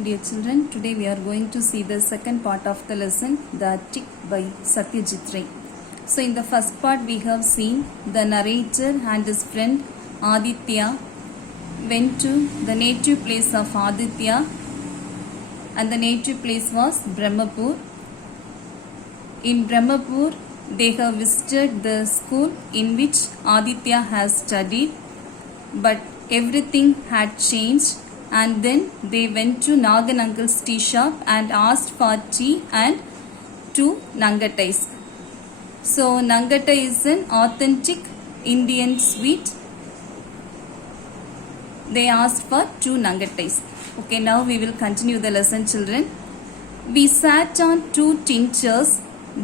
Dear children, today we are going to see the second part of the lesson, The Attic by Satyajit Ray. So in the first part we have seen the narrator and his friend Aditya went to the native place of Aditya, and the native place was Brahmapur. In Brahmapur they have visited the school in which Aditya has studied, but everything had changed, and then they went to Nagan uncle's tea shop and asked for tea and 2 nangattais. So nangattai is an authentic Indian sweet. They asked for 2 nangattais. Okay, now we will continue the lesson, children. We sat on 2 tin chairs.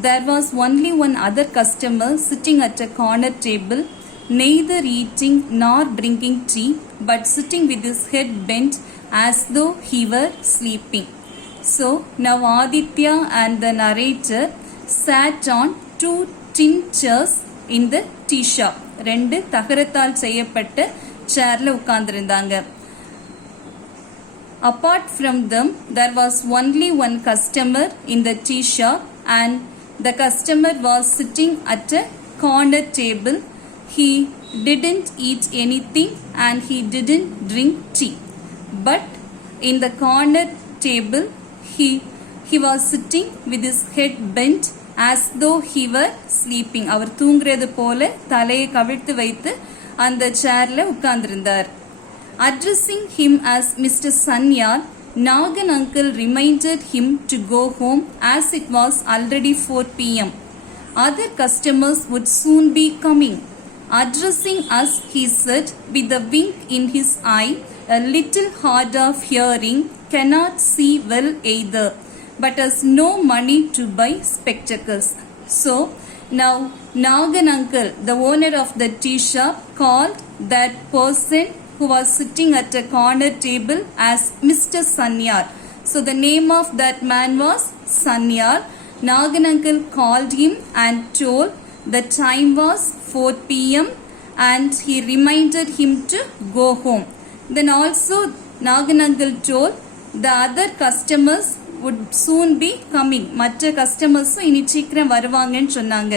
There was only one other customer sitting at a corner table, neither eating nor drinking tea, but sitting with his head bent as though he were sleeping. So now Aditya and the narrator sat on 2 tin chairs in the tea shop. 2 தகரத்தால் செய்யப்பட்ட சேர்ல உட்கார்ந்திருந்தாங்க. Apart from them, there was only one customer in the tea shop, and the customer was sitting at a corner table. He didn't eat anything and he didn't drink tea. But in the corner table, he was sitting with his head bent as though he were sleeping. அவர் தூங்குறது போல தலையை கவிழ்த்து வைத்து அந்த சேர்ல உட்கார்ந்திருந்தார். Addressing him as Mr. Sanyal, Nagan uncle reminded him to go home as it was already 4 p.m. Other customers would soon be coming. Addressing us, he said, with a wink in his eye, a little hard of hearing, cannot see well either, but has no money to buy spectacles. So, now Nagan uncle, the owner of the tea shop, called that person who was sitting at a corner table as Mr. Sanyal. So, the name of that man was Sanyal. Nagan uncle called him and told the time was 4 p.m. and he reminded him to go home. Then also Nagan uncle told the other customers would soon be coming. மற்ற customers இனி சீக்கிரம் வருவாங்கன்னு சொன்னாங்க.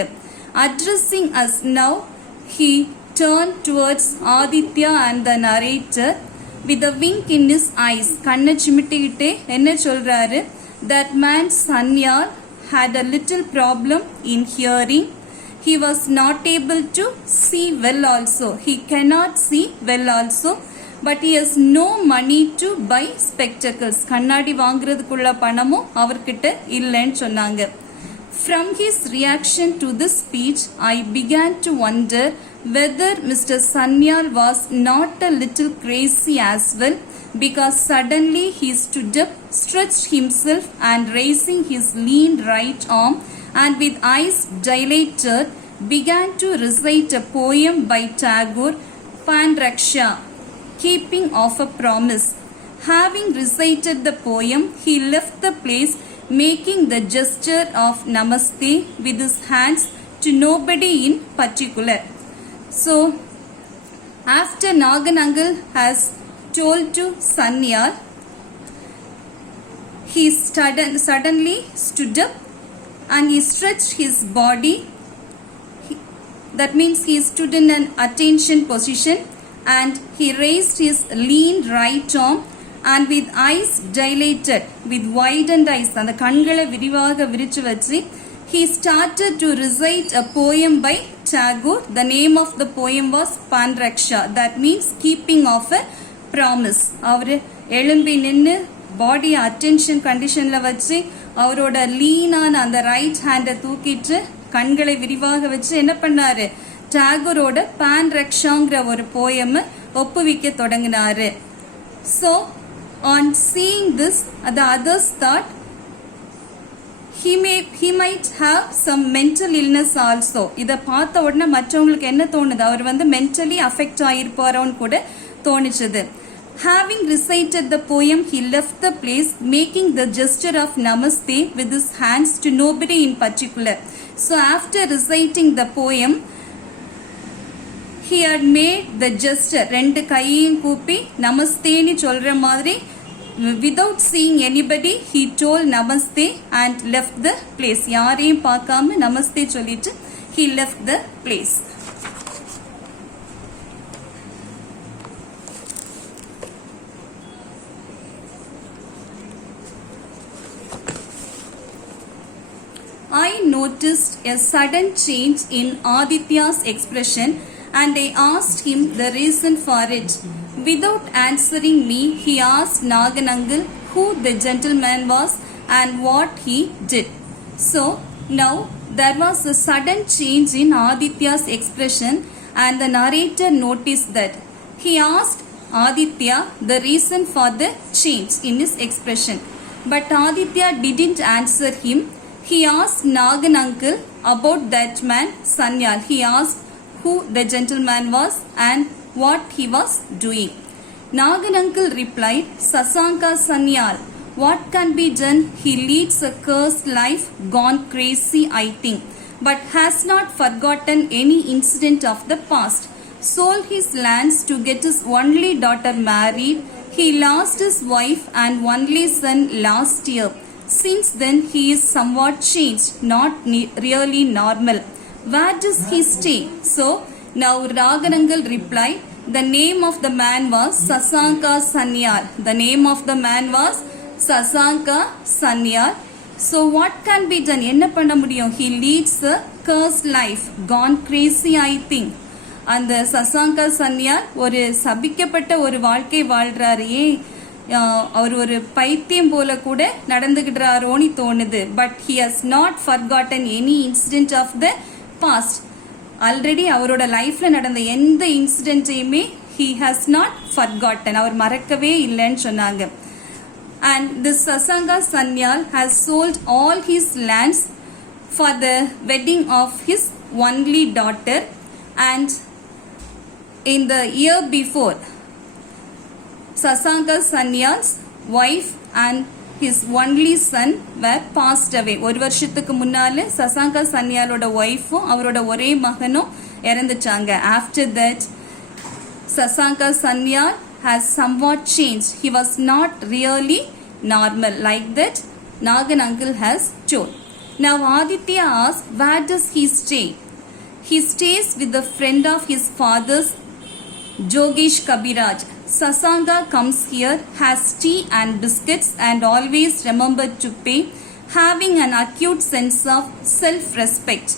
Addressing us now, he turned towards Aditya and the narrator with a wink in his eyes. கண்ணை சிமிட்டிக்கிட்டே என்ன சொல்றாரு? That man Sanyal had a little problem in hearing. He was not able to see well also. He cannot see well also. But he has no money to buy spectacles. கண்ணாடி வாங்குறதுக்குள்ள பணமும் அவர்கிட்ட இல்லைன்னு சொன்னாங்க. From his reaction to this speech, I began to wonder whether Mr. Sanyal was not a little crazy as well, because suddenly he stood up, stretched himself, and raising his lean right arm and with eyes dilated, began to recite a poem by Tagore, Panraksha, keeping of a promise. Having recited the poem, he left the place, making the gesture of Namaste with his hands to nobody in particular. So, after Nagan uncle has told to Sanyal, he suddenly stood up and he stretched his body. That means he stood in an attention position and he raised his lean right arm and with eyes dilated, with widened eyes, and the கண்களை விரிவாக விரிச்சு வச்சு he started to recite a poem by Tagore. The name of the poem was Panraksha. That means keeping of a promise. அவர் எழும்பி நின்று பாடி attention கண்டிஷன்ல வச்சு அவரோட லீனான அந்த ரைட் ஹேண்டை தூக்கிட்டு கண்களை விரிவாக வச்சு என்ன பண்ணாரு? டாகரோட பான்ரக்ஷாங்கிற ஒரு poem ஒப்புவிக்க தொடங்கினாரு. So, on seeing this, the others thought he might have some mental illness also. இதை பார்த்த உடனே மற்றவங்களுக்கு என்ன தோணுது? அவர் mentally affect ஆயிருப்பாரோன்னு கூட தோணிச்சது. Having recited the poem, he left the place, making the gesture of Namaste with his hands to nobody in particular. So after reciting the poem, he had made the gesture, 2 கையையும் கூப்பி நமஸ்தேன்னு சொல்ற மாதிரி without seeing anybody, he told namaste and left the place. யாரையும் பார்க்காம namaste சொல்லிட்டு he left the place. I noticed a sudden change in Aditya's expression and I asked him the reason for it. Without answering me, he asked Nagan uncle who the gentleman was and what he did. So now there was a sudden change in Aditya's expression and the narrator noticed that. He asked Aditya the reason for the change in his expression. But Aditya didn't answer him. He asked Nagan uncle about that man Sanyal. He asked who the gentleman was and what he was doing. Nagan uncle replied, Sasanka Sanyal. What can be done? He leads a cursed life, gone crazy I think, but has not forgotten any incident of the past. Sold his lands to get his only daughter married. He lost his wife and only son last year. Since then he is somewhat changed, not really normal. Where does he stay? So now Raganangal replied, the name of the man was Sasanka Sanyal. The name of the man was Sasanka Sanyal. So what can be done? Enna panna mudiyum? He leads a cursed life, gone crazy I think. அந்த சசாங்கா சன்யால் ஒரு சபிக்கப்பட்ட ஒரு வாழ்க்கை வாழ்றாரே, அவர் ஒரு பைத்தியம் போல கூட நடந்துகிட்டாரோன்னு தோணுது. But he has not forgotten any incident of the past. Already அவரோட லைஃப்ல நடந்த எந்த இன்சிடென்ட்டையுமே ஹி ஹஸ் நாட் ஃபர்காட்டன், அவர் மறக்கவே இல்லைன்னு சொன்னாங்க. And this Shashanka Sanyal has sold all his lands for the wedding of his only daughter. And in the year before, Sasanka Sanyal's wife and his only son were passed away. ஒரு வருஷத்துக்கு முன்னால சசாங்கா சன்யாலோட ஒய்ஃபும் அவரோட ஒரே மகனும் இறந்துட்டாங்க. After that, Sasanka Sanyal has somewhat changed. He was not really normal like that Nagan uncle has told. Now Aditya asked, where does he stay? He stays with a friend of his father's, Jogesh Kabiraj. Sasanga comes here, has tea and biscuits and always remembered to pay, having an acute sense of self-respect.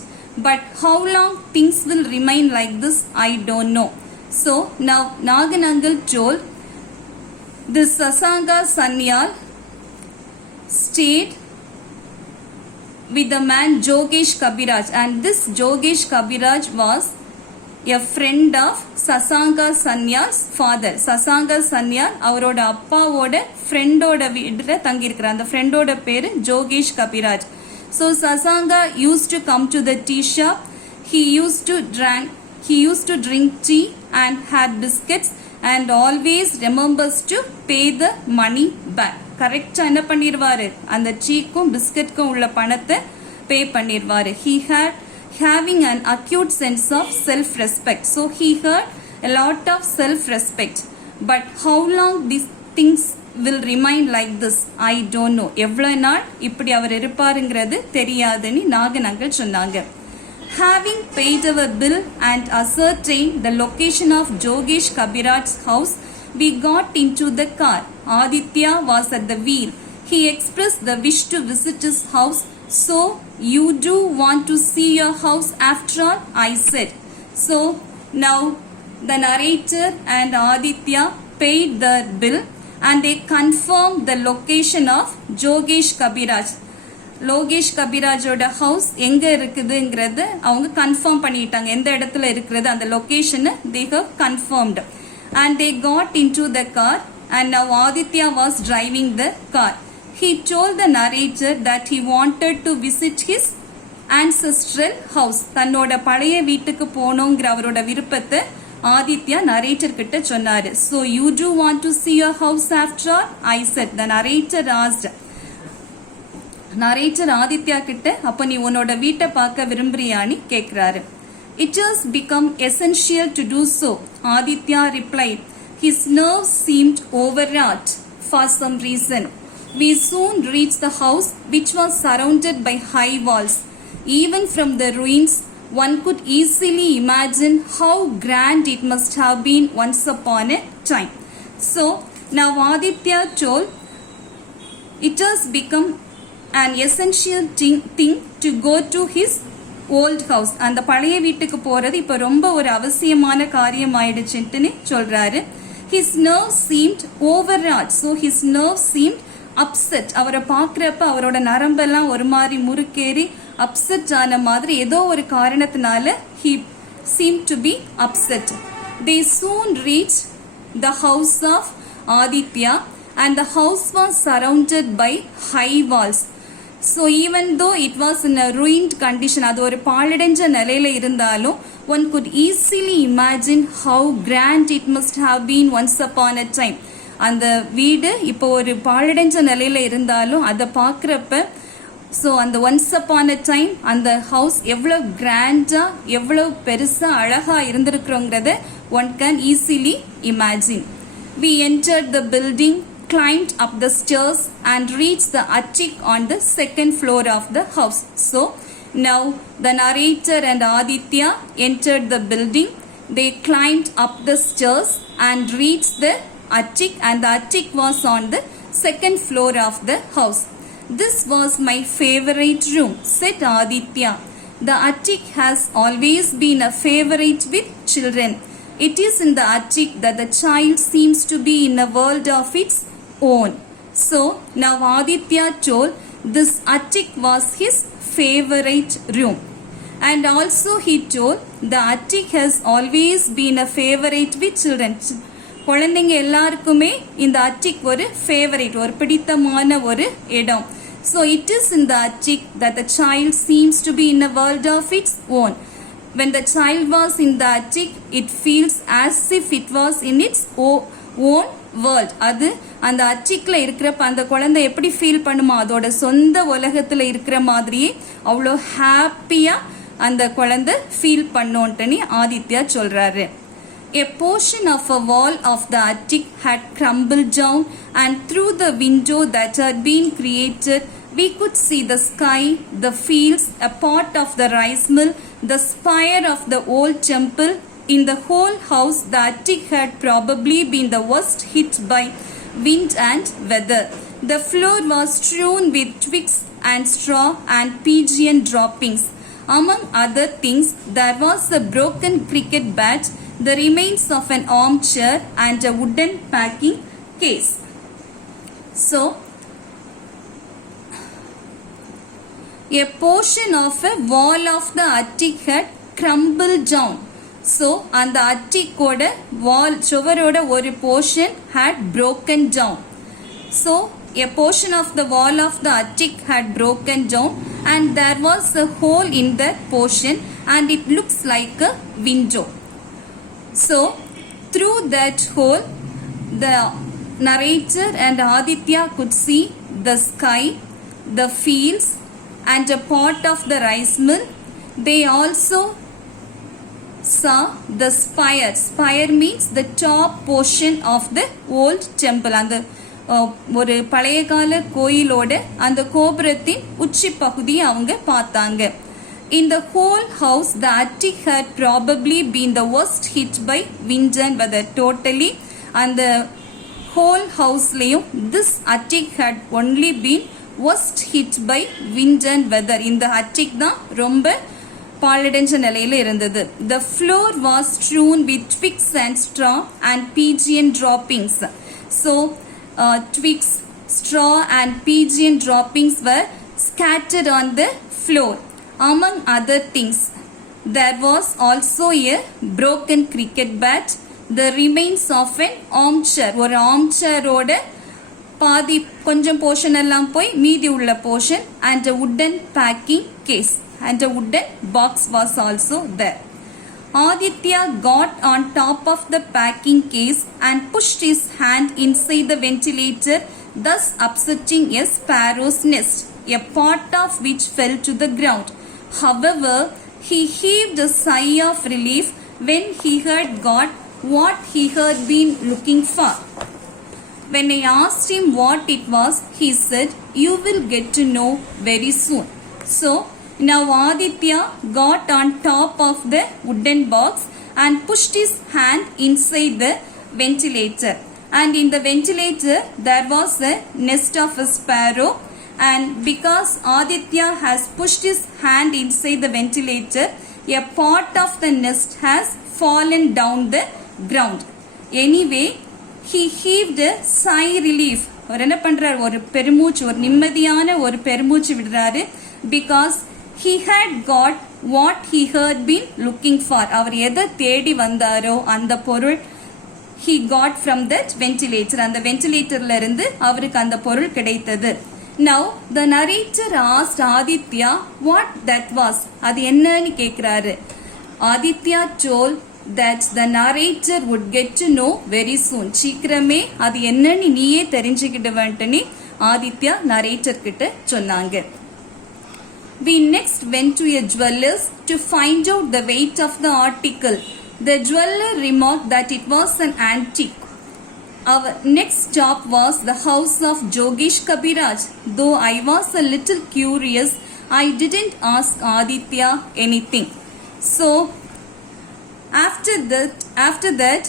But how long things will remain like this, I don't know. So now Nagan uncle told, this Sasanga Sanyal stayed with the man Jogesh Kabiraj, and this Jogesh Kabiraj was a friend of Sasanka Sanyal's father. Sasanka Sanyal அவரோட அப்பாவோட ஃப்ரெண்டோட வீட்டுல தங்கி இருக்கிறார். அந்த ஃப்ரெண்டோட பேரு ஜோகேஷ் கபிராஜ். So Sasanga used to come to the tea shop. He used to drink tea and had biscuits and always remembers to pay the money back. கரெக்டா என்ன பண்ணிடுவாரு, அந்த டீக்கும் பிஸ்கட்க்கும் உள்ள பணத்தை பே பண்ணிடுவாரு. He had having an acute sense of self-respect. So he had a lot of self-respect. But how long these things will remain like this, I don't know. எவ்வளவு நாள் இப்படி அவர் இருப்பாருங்கிறது தெரியாதுன்னு நாகன் அங்கிள் சொன்னாங்க. Having paid our bill and ascertained the location of Jogesh Kabiraj's house, we got into the car. Aditya was at the wheel. He expressed the wish to visit his house. So you do want to see your house after all, I said. So now the narrator and Aditya paid their bill and they confirmed the location of Jogesh Kabiraj. Lokesh கபிராஜோட house எங்க இருக்குதுங்கிறது அவங்க confirm பண்ணிட்டாங்க. எந்த இடத்துல இருக்கிறது அந்த லொகேஷனை they have confirmed. And they got into the car and now Aditya was driving the car. He told the narrator that he wanted to visit his ancestral house. தன்னோட பழைய வீட்டுக்கு போகணுங்கிற அவரோட விருப்பத்தை ஆதித்யா நரேட்டர் கிட்ட சொன்னாரு. So you do want to see your house after all, I said. The narrator asked. Narrator Aditya கிட்ட அப்ப நீ உன்னோட வீட்டை பார்க்க விரும்புறியான்னு கேட்கிறாரு. It has become essential to do so, Aditya replied. His nerves seemed overwrought. for some reason. We soon reached the house, which was surrounded by high walls. Even from the ruins, one could easily imagine how grand it must have been once upon a time. So now Aditya told it has become an essential thing to go to his old house. அந்த பழைய வீட்டுக்கு போறது இப்ப ரொம்ப ஒரு அவசியமான காரியம் ஆயிடுச்சுன்னு சொல்றாரு. His nerves seemed overwrought, so his nerves seemed upset. அவரை பார்க்கறப்ப அவரோட நரம்பெல்லாம் ஒரு மாதிரி முறுக்கேறி அப்செட் ஆன மாதிரி ஏதோ ஒரு காரணத்தினால he seemed to be upset. They soon reached the house of Aditya and the house was surrounded by high walls. So even though it was in a ruined condition, அது ஒரு பாழடைஞ்ச நிலையில இருந்தாலும் one could easily imagine how grand it must have been once upon a time. அந்த வீடு இப்போ ஒரு பாழடைஞ்ச நிலையில இருந்தாலும் அதை பார்க்கறப்ப ஸோ அந்த ஒன்ஸ் அப்பான் அ டைம் அந்த ஹவுஸ் எவ்வளவு கிராண்டா எவ்வளவு பெருசா அழகா இருந்திருக்கிறோங்கிறத one can easily imagine. We entered the building, climbed up the stairs and reached the attic on the second floor of the house. So now the narrator and Aditya entered the building. They climbed up the stairs and reached the attic, and the attic was on the second floor of the house. This was my favorite room, said Aditya. The attic has always been a favorite with children. It is in the attic that the child seems to be in a world of its own. So now Aditya told this attic was his favorite room. And also he told the attic has always been a favorite with children. குழந்தைங்க எல்லாருக்குமே இந்த அட்டிக் ஒரு favourite, ஒரு பிடித்தமான ஒரு இடம். So it is in the attic that the child seems to be in a world of its own. When the child was in the attic, it feels as if it was in its own world. அது அந்த அட்டிக்ல இருக்கிறப்ப அந்த குழந்தை எப்படி feel பண்ணுமோ அதோட சொந்த உலகத்துல இருக்கிற மாதிரியே அவ்வளோ ஹாப்பியா அந்த குழந்தை ஃபீல் பண்ணோன்ட்டு ஆதித்யா சொல்றாரு. A portion of a wall of the attic had crumbled down, and through the window that had been created, we could see the sky, the fields, a part of the rice mill, the spire of the old temple. In the whole house, the attic had probably been the worst hit by wind and weather. The floor was strewn with twigs and straw and pigeon droppings. Among other things, there was a broken cricket bat, the remains of an armchair, and a wooden packing case. So, a portion of a wall of the attic had crumbled down. So, and the attic oda wall சுவரோட ஒரு portion had broken down. So, a portion of the wall of the attic had broken down, and there was a hole in that portion, and it looks like a window. So, through that hole, the narrator and Aditya could see the sky, the fields, and a part of the rice mill. They also saw the spire. Spire means the top portion of the old temple. அந்த ஒரு பழைய கால கோயிலோட அந்த கோபுரத்தின் உச்சி பகுதியை அவங்க பார்த்தாங்க. In the whole house, the attic had probably been the worst hit by wind and weather. Totally, and the whole houseலையும் this attic had only been worst hit by wind and weather. இந்த attic தான் ரொம்ப பாழடைஞ்ச நிலையில இருந்தது. The floor was strewn with twigs and straw and pigeon droppings. So, twigs, straw and pigeon droppings were scattered on the floor. Among other things, there was also a broken cricket bat, the remains of an armchair. ஒரு armchair-ஓட பாதி கொஞ்சம் portion எல்லாம் போய் மீதி உள்ள portion, and a wooden packing case, and a wooden box was also there. Aditya got on top of the packing case and pushed his hand inside the ventilator, thus upsetting a sparrow's nest, a part of which fell to the ground. However, he heaved a sigh of relief when he had got what he had been looking for. When I asked him what it was, he said, "You will get to know very soon." So now Aditya got on top of the wooden box and pushed his hand inside the ventilator. And in the ventilator there was a nest of a sparrow. And because Aditya has pushed his hand inside the ventilator, a part of the nest has fallen down the ground. Anyway, he heaved a sigh relief. அவர் என்ன பண்றாரு, ஒரு பெருமூச்சு, ஒரு நிம்மதியான ஒரு பெருமூச்சு விடுறாரு. Because he had got what he had been looking for. அவர் எதை தேடி வந்தாரோ அந்த பொருள் he got from that ventilator. அந்த ventilatorல இருந்து அவருக்கு அந்த பொருள் கிடைத்தது. Now the narrator asked Aditya what that was. அது என்னன்னு கேக்குறாரு. Aditya told that the narrator would get to know very soon. சீக்கிரமே அது என்னன்னு நீயே தெரிஞ்சுக்கிடுவன்ட்டுன்னு ஆதித்யா narrator கிட்ட சொன்னாங்க. We next went to a jeweler's to find out the weight of the article. The jeweler remarked that it was an antique. Our next stop was the house of Jogesh Kabiraj. Though I was a little curious, I didn't ask Aditya anything. So after that,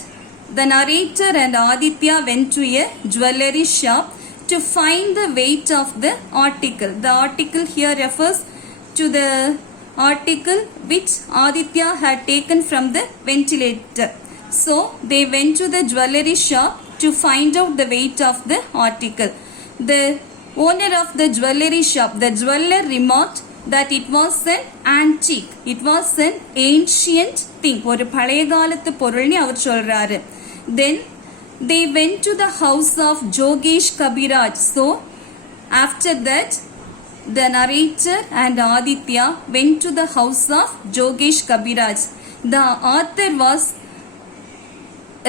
the narrator and Aditya went to a jewelry shop to find the weight of the article. The article here refers to the article which Aditya had taken from the ventilator. So they went to the jewelry shop to find out the weight of the article. The owner of the jewelry shop, the jeweler, remarked that it was an antique. It was an ancient thing. ஒரு பழைய காலத்து பொருள்னு அவர் சொல்றாரு. Then they went to the house of Jogesh Kabiraj. So after that, the narrator and Aditya went to the house of Jogesh Kabiraj. The author was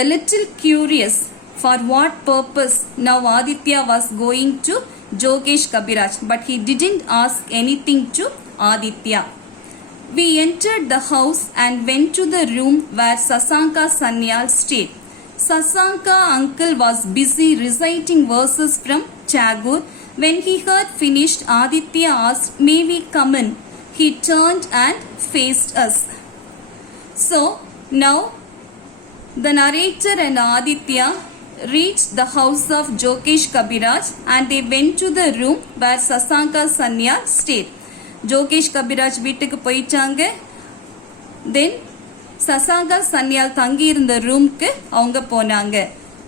a little curious for what purpose now Aditya was going to Jogesh Kabiraj, but he didn't ask anything to Aditya. We entered the house and went to the room where Sasanka Sanyal stayed. Sasanka uncle was busy reciting verses from Tagore. When he had finished, Aditya asked, "May we come in?" He turned and faced us. So now the narrator and Aditya reached the house of Jogesh Kabiraj and they went to the room where Sasanka Sanyal stayed. Jogesh Kabiraj வீட்டுக்கு போயிட்டாங்க. Then Sasanka Sanyal தங்கி இருந்த ரூம்க்கு அவங்க போனாங்க.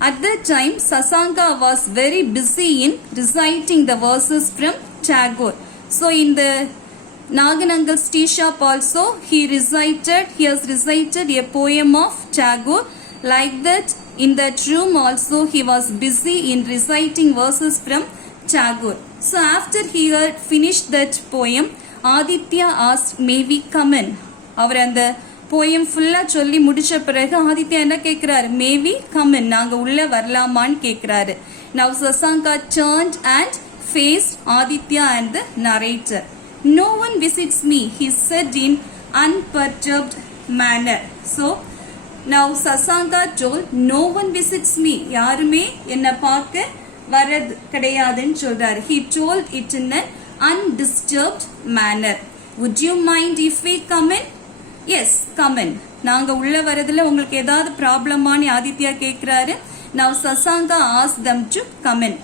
At that time, Sasanka was very busy in reciting the verses from Tagore. So in the Naganangal's tea shop also, he has recited a poem of Tagore. Like that, in that room also, he was busy in reciting verses from Tagore. So after he had finished that poem, Aditya asked, "May we come in?" அவர் அந்த poem ஃபுல்லா சொல்லி முடிச்ச பிறகு ஆதித்யா என்ன கேட்கிறாரு, "May we come in?" நாங்க உள்ள வரலாமான்னு கேட்கிறாரு. Now Sasanka turned and faced Aditya and the narrator. "No one visits me," he said in unperturbed manner. So now Sasanka told, "No one visits me." யாருமே என்ன பார்க்க வரது கிடையாதுன்னு சொல்றாரு. He told it in an undisturbed manner. "Would you mind if we come in?" "Yes, come in." நாங்க உள்ள வரதுல உங்களுக்கு ஏதாவது ப்ராப்ளமான்னு ஆதித்யா கேட்கிறாரு. Now Sasanka asked them to come in.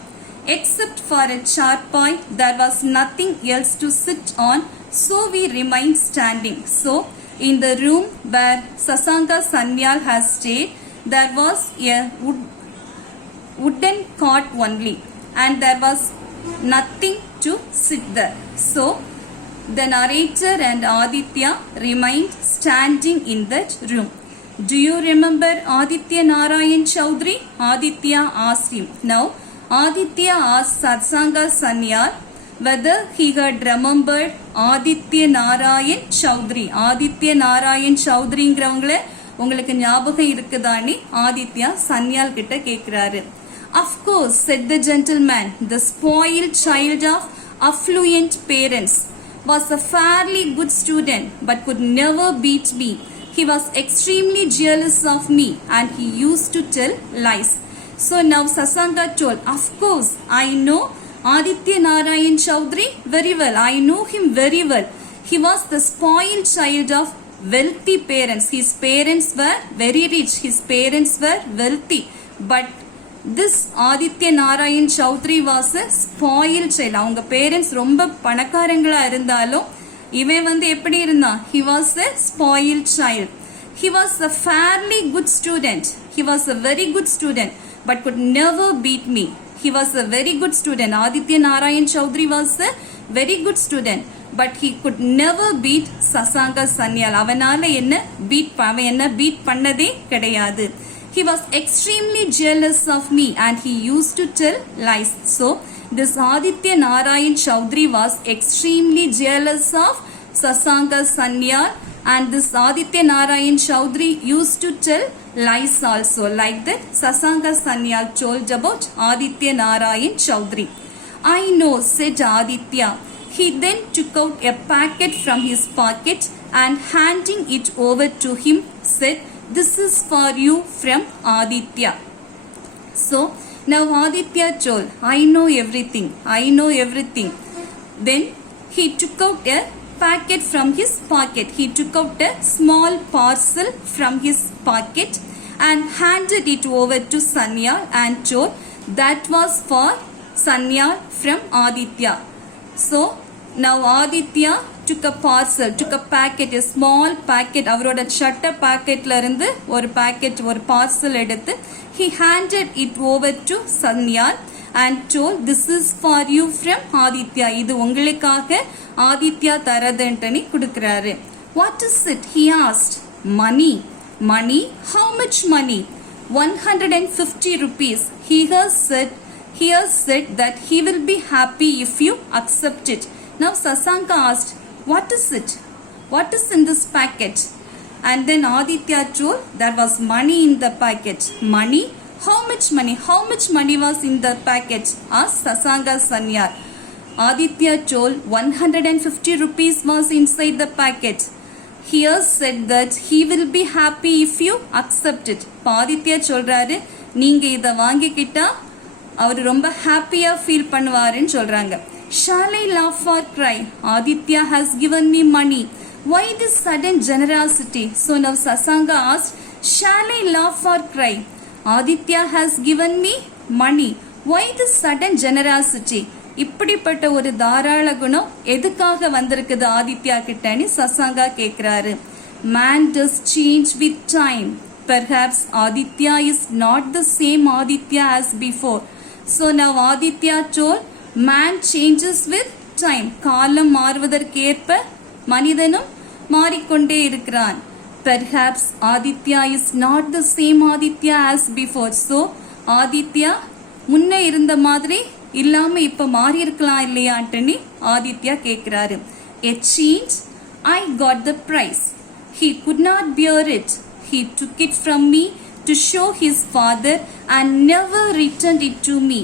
Except for a charpoy, there was nothing else to sit on, so we remained standing. So in the room where Sasanka Sanyal has stayed, there was a wooden cot only, and there was nothing to sit there. So the narrator and Aditya remained standing in that room. "Do you remember Aditya Narayan Chowdhury?" Aditya asked him. Now Aditya asked Sasanka Sanyal whether he had remembered Aditya Narayan Chowdhury. Aditya Narayan Chowdhuryங்கிறவங்கள உங்களுக்கு ஞாபகம் இருக்குதான்னு ஆதித்யா சன்யால் கிட்ட கேட்கிறாரு. "Of course," said the gentleman. "The spoiled child of affluent parents. Was a fairly good student but could never beat me. He was extremely jealous of me and he used to tell lies." So now Sasanka told, of course, I know Aditya Narayan Chowdhury very well. I know him very well. He was the spoiled child of wealthy parents. His parents were very rich. His parents were wealthy. But this Aditya Narayan Chowdhury was a spoiled child. அவங்க parents ரொம்ப பணக்காரங்களா இருந்தாலும் இவன் வந்து எப்படி இருந்தான்? He was a spoiled child. He was a fairly good student. He was a very good student, but could never beat me. He was a very good student. Aditya Narayan Chowdhury was a very good student, but he could never beat Sasanka Sanyal. அவனால என்ன beat பண்ணதே கிடையாது. He was extremely jealous of me and he used to tell lies. So this Aditya Narayan Chowdhury was extremely jealous of Sasanka Sanyal, and this Aditya Narayan Chowdhury used to tell lies also. Like that, Sasanka Sanyal told about Aditya Narayan Chowdhury. I know, said Aditya. He then took out a packet from his pocket and handing it over to him said, this is for you from Aditya. So now Aditya told, I know everything. I know everything. Then he took out a packet from his pocket. He took out a small parcel from his pocket and handed it over to Sanyal and told that was for Sanyal from Aditya. So now Aditya took a parcel, took a packet, a small packet. அவரோட சட்ட பாக்கெட்ல இருந்து ஒரு packet, ஒரு parcel எடுத்து he handed it over to Sanyal and told, this is for you from Aditya. இது உங்களுக்காக ஆதித்யா தரதுன்னு கொடுக்கிறாரு. What is it? He asked. Money. Money? How much money? 150 rupees. He has said that he will be happy if you accept it. Now Sasanka asked, what is it? What is in this packet? And then Aditya told, there was money in the packet. Money? How much money? How much money was in the packet? Asked Sasanka Sanyal. Aditya told 150 rupees was inside the packet. He said that he will be happy if you accept it. Aditya சொல்றாரு, நீங்க இத வாங்கிக்கிட்டா அவர் ரொம்ப ஹாப்பியா feel பண்ணுவாருன்னு சொல்றாங்க. Shall I laugh or cry? Aditya has given me money. Why this sudden generosity? So now Sasanka asked, shall I laugh or cry? Aditya has given me money. Why this sudden generosity? இப்படிப்பட்ட ஒரு தாராள குணம் எதுக்காக வந்திருக்குது ஆதித்யா கிட்டன்னு சசாங்கா கேக்குறாரு. Man does change with time. Perhaps Aditya is not the same Aditya as before. So now Aditya told, man changes with time. காலம் மாறுவதற்கேற்ப மனிதனும் மாறிக்கொண்டே இருக்கிறான். Perhaps Aditya is not the same Aditya as before. So Aditya முன்ன இருந்த மாதிரி இல்லாம இப்ப மாறி இருக்கலாம் இல்லையான்னு ஆதித்யா கேக்குறாரு. A change? I got the prize. He could not bear it. He took it from me to show his father and never returned it to me.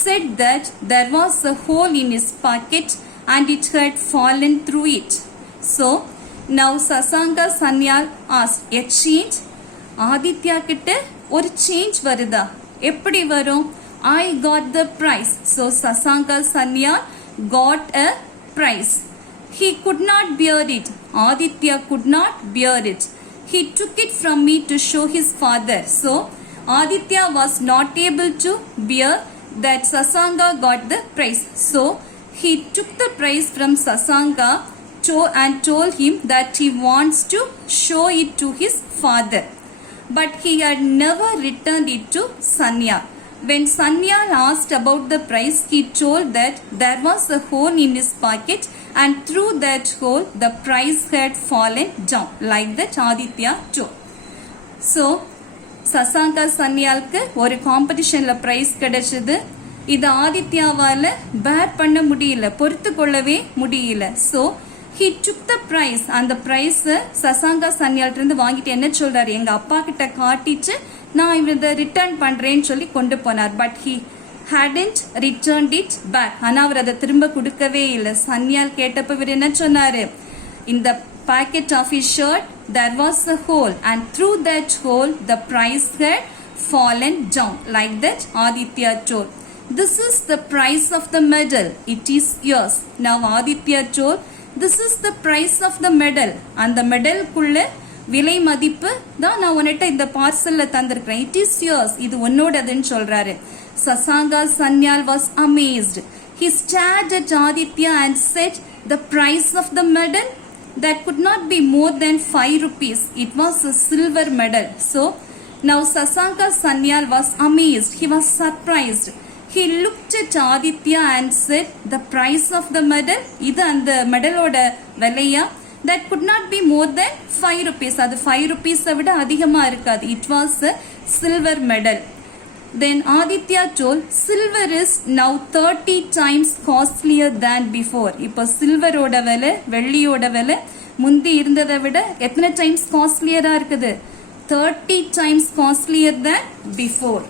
Said that there was a hole in his pocket and it had fallen through it. So now Sasanka Sanyal asked, a change? Aditya கிட்ட ஒரு change வருதா? எப்படி வரும்? I got the prize. So Sasanka Sanyal got a prize. He could not bear it. Aditya could not bear it. He took it from me to show his father. So Aditya was not able to bear that Sasanka got the prize. So he took the prize from Sasanka and told him that he wants to show it to his father. But he had never returned it to Sanyal. When Sanyal asked about the prize, he told that there was a hole in his pocket and through that hole the prize had fallen down. Like that Aditya told. So Sasanka Sanyalக்கு ஒரு காம்படிஷன்ல price கிடைச்சது. இது ஆதித்யாவால பேர் பண்ண முடியல, பொறுத்து கொள்ளவே முடியல. So he took the prize and the prize Sasanka Sanyalட்ட இருந்து வாங்கிட்டு என்ன சொல்றாரு, எங்க அப்பா கிட்ட காட்டிட்டு நான் இதை ரிட்டர்ன் பண்றேன்னு சொல்லி கொண்டு போனார். But he hadn't returned it back. ஆனா அவர் அதை திரும்ப கொடுக்கவே இல்லை. சன்யால் கேட்டப்ப இவர் என்ன சொன்னாரு, in the pocket of his shirt there was a hole and through that hole the prize had fallen down. Like that Aditya told. This is the price of the medal. It is yours. Now Aditya told, this is the price of the medal. And the medal குள்ள விலை மதிப்பு தான் நான் உன்கிட்ட இந்த பார்சல்ல தந்திருக்கிறேன். It is yours. இது உன்னோடதுன்னு சொல்றாரு. Sasanga Sanyal was amazed. He stared at Aditya and said, the price of the medal? That could not be more than 5 rupees. It was a silver medal. So now Sasanga Sanyal was amazed. He was surprised. He looked at Aditya and said, the price of the medal? இது அந்த மெடலோட விலையா? That could not be more than 5 rupees. அது 5 rupees விட அதிகமா இருக்காது. It was a silver medal. Then Aditya told, silver is now 30 times costlier than before. இப்போ சில்வரோட விலை வெள்ளியோட விலை முந்தி இருந்ததை விட எத்தனை டைம்ஸ் காஸ்ட்லியரா இருக்குது? 30 times costlier than before.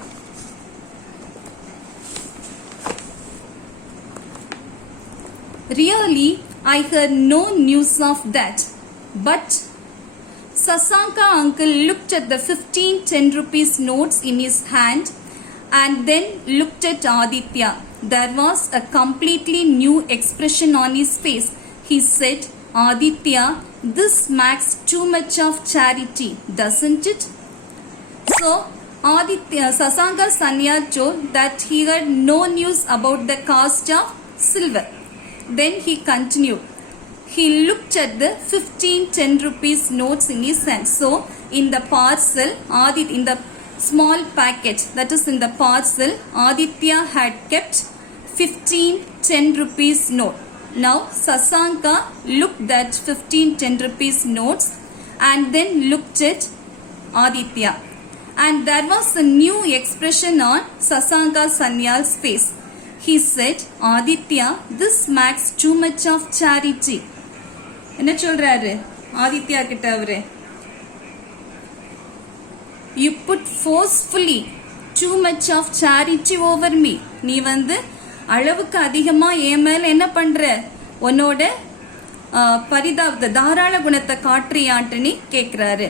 Really, I heard no news of that. But Sasanka uncle looked at the 15 10 rupees notes in his hand and then looked at Aditya. There was a completely new expression on his face. He said, Aditya, this smacks too much of charity, doesn't it? So, Sasanka Sanyal told that he had no news about the cost of silver. Then he continued. He looked at the 15 10 rupees notes in his hand. So, in the parcel, in the small package, that is in the parcel, Aditya had kept 15 10 rupees note. Now, Sasanka looked at 15 10 rupees notes and then looked at Aditya. And there was a new expression on Sasanka Sanyal's face. He said, Aditya, this smacks too much of charity. என்ன சொல்றாரு ஆதித்யா கிட்ட அவரு? You put forcefully too much of charity over me. நீ வந்து அளவுக்கு அதிகமா என் மேல என்ன பண்ற? உன்னோட தாராள குணத்தை காட்டுறியான்னு கேக்குறாரு.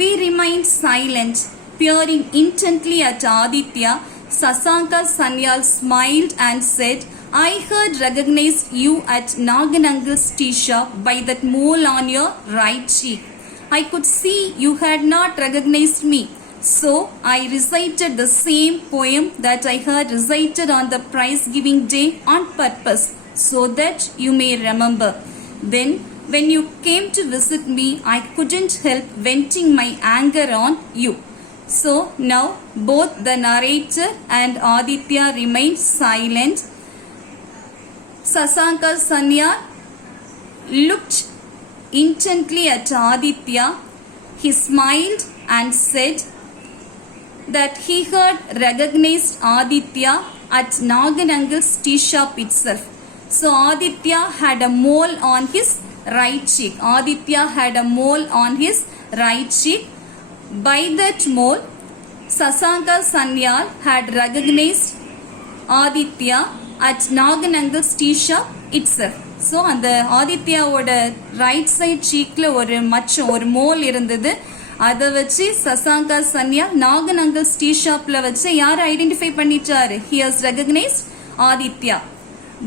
We remained silent, peering intently at Aditya. Sasanka Sanyal smiled and said, I heard recognized you at Nagan uncle's tea shop by that mole on your right cheek. I could see you had not recognized me. So I recited the same poem that I heard recited on the prize giving day on purpose, so that you may remember. Then when you came to visit me, I couldn't help venting my anger on you. So now both the narrator and Aditya remained silent. Sasanka Sanyal looked intently at Aditya. He smiled and said that he had recognized Aditya at Nagan uncle's tea shop itself. So Aditya had a mole on his right cheek. Aditya had a mole on his right cheek. By that mole, Sasanka Sanyal had recognized Aditya at Nagan uncle's tea shop itself. So அந்த ஆதித்யாவோட right side சீக்ல ஒரு மச்சம் ஒரு mole இருந்தது. அதை வச்சு Sasanka Sanyal Nagan uncles tea ஷாப்ல வச்சு யாரை ஐடென்டிஃபை பண்ணிட்டாரு? He has recognized Aditya.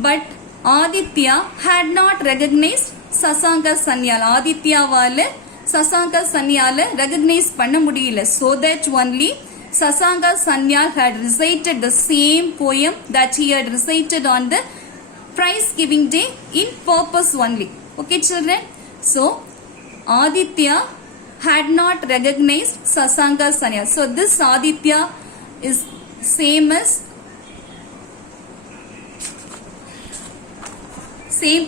But Aditya had not recognized Sasanka Sanyal. ஆதித்யாவால Sasanka Sanyal recognize பண்ண முடியல. So that only Sasanka Sanyal had recited the same poem that he had recited on the prize giving day in purpose only. Okay children? So Aditya had not recognized Sasanka Sanyal. So this Aditya is same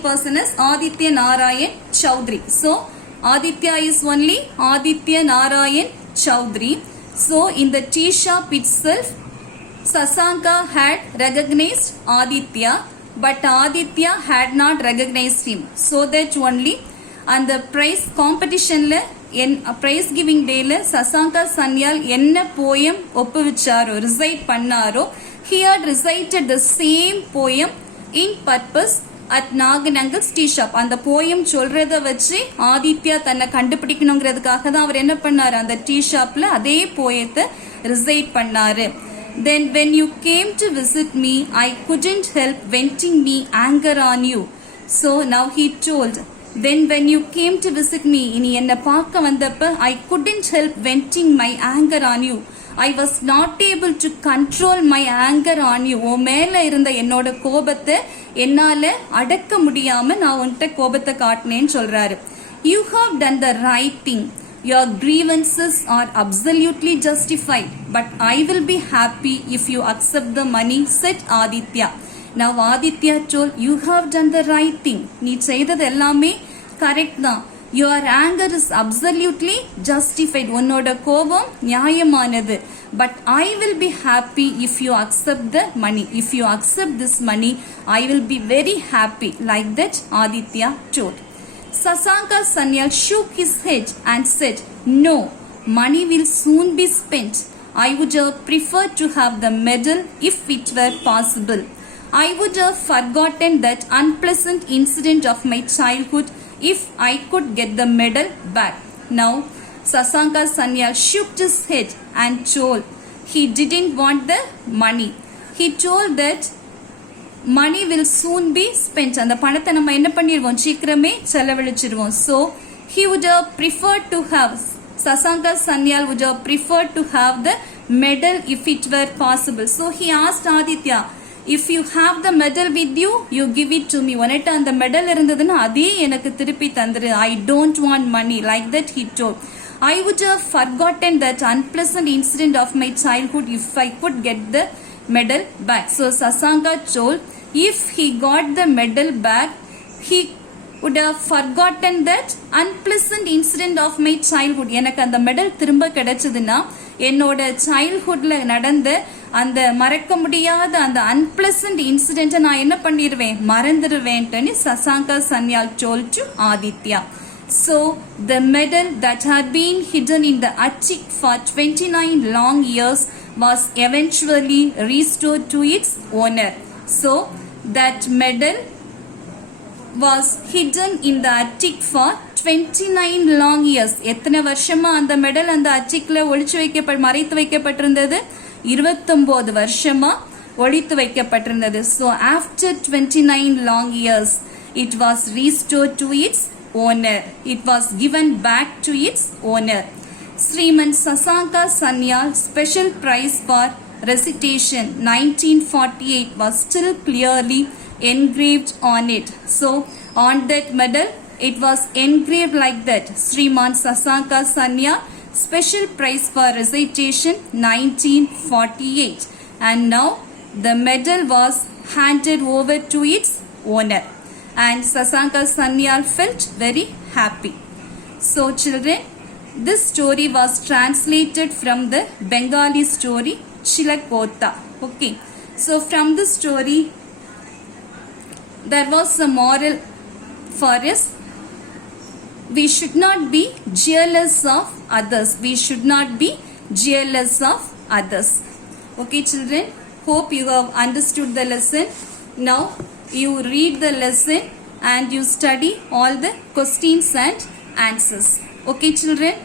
person as Aditya Narayan Chowdhury. So Aditya is only Aditya Narayan Chowdhury. So in the tea shop itself, Sasanka had recognized Aditya, but Aditya had not recognized him. So that only and the prize competition la in prize giving day la Sasanka Sanyal enna poem oppuvicharo recite pannaro, he had recited the same poem in purpose at Nagan Uncle's tea shop. அந்த poem சொல்றத வச்சு ஆதித்யா தன்னை கண்டுபிடிக்கணுங்கிறதுக்காக தான் அவர் என்ன பண்ணாரு, அந்த tea ஷாப்ல அதே போயத்தை ரிசைட் பண்ணாரு. Then when you came to visit me, I couldn't help venting me anger on you. So now he told, then when you came to visit me, இனி என்னை பார்க்க வந்தப்ப I couldn't help venting my anger on you. I was not able to control my anger on you. உன் மேல இருந்த என்னோட கோபத்தை என்னால அடக்க முடியாம நான் உன்கிட்ட கோபத்தை காட்டினேன்னு சொல்றாரு. You have done the right thing. Your grievances are absolutely justified, but I will be happy if you accept the money, said Aditya. Now Aditya told, you have done the right thing. நீ செய்தது எல்லாமே correct தான். Your anger is absolutely justified. உன்னோட கோபம் நியாயமானது. But I will be happy if you accept the money. If you accept this money, I will be very happy. Like that Aditya told. Sasanka Sanyal shook his head and said, no, money will soon be spent. I would have preferred to have the medal if it were possible. I would have forgotten that unpleasant incident of my childhood if I could get the medal back. Now, Sasanka Sanyal shook his head and told he didn't want the money. He told that money will soon be spent. அந்த பணத்தை நம்ம என்ன பண்ணிடுவோம், சீக்கிரமே செலவழிச்சிடுவோம். So he would have preferred to have, Sasanka Sanyal would have preferred to have the medal if it were possible. So he asked Aditya, if you have the medal with you, you give it to me. உன்கிட்ட அந்த medal இருந்ததுன்னா அதே எனக்கு திருப்பி தந்துரு. I don't want money. Like that he told. I would have forgotten that unpleasant incident of my childhood if I could get the medal back. So Sasanka told, if he got the medal back, he would have forgotten that unpleasant incident of my childhood. எனக்கு அந்த medal திரும்ப கிடைச்சதுன்னா என்னோட சைல்ட்ஹுட்ல நடந்த அந்த மறக்க முடியாத அந்த அன்பிளசன்ட் இன்சிடென்ட்டை நான் என்ன பண்ணிடுவேன், மறந்துடுவேன்ட்டு Sasanka Sanyal told to Aditya. So the medal that had been hidden in the attic for 29 long years was eventually restored to its owner. So that medal was hidden in the attic for 29 long years. எத்தனை வருஷமா அந்த medal அந்த அட்டிக்ல ஒளிச்சு மறைத்து வைக்கப்பட்டிருந்தது, 29 வருஷமா ஒளித்து வைக்கப்பட்டிருந்தது. So after 29 long years it was restored to its owner. It was given back to its owner. Sriman Sasanka Sanyal Special Prize for Recitation 1948 was still clearly engraved on it. So on that medal it was engraved like that, Sriman Sasanka Sanyal Special Prize for Recitation 1948. And now the medal was handed over to its owner. And Sasanka Sanyal felt very happy. So children, this story was translated from the Bengali story Chilakota. Okay. So from this story, there was a moral for us. We should not be jealous of others. We should not be jealous of others. Okay children, hope you have understood the lesson. Now you read the lesson and you study all the questions and answers. Okay children.